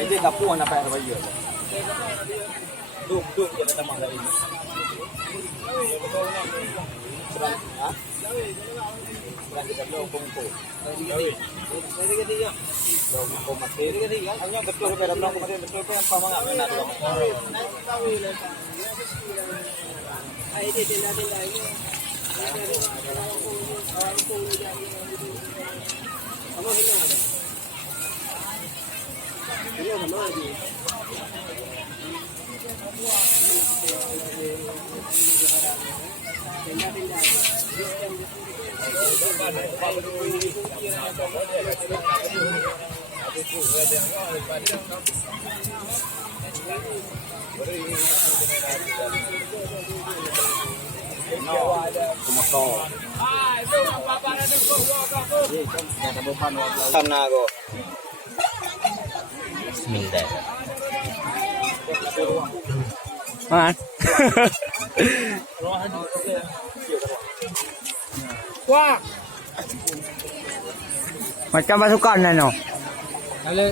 Ini kapung apa yang terbaik? Duk kita tambah lagi. Serang kita belum kumpul. Dari ketiga. Belum mati. Dari ketiga. Hanya betul pada belum mati betul apa mangap nak tu. Ai dia tidak lagi. Kamu ini ada. Ini sama lagi. Sana ko. Bismillah. Man. Wah. Macam pasukan ano. Kalau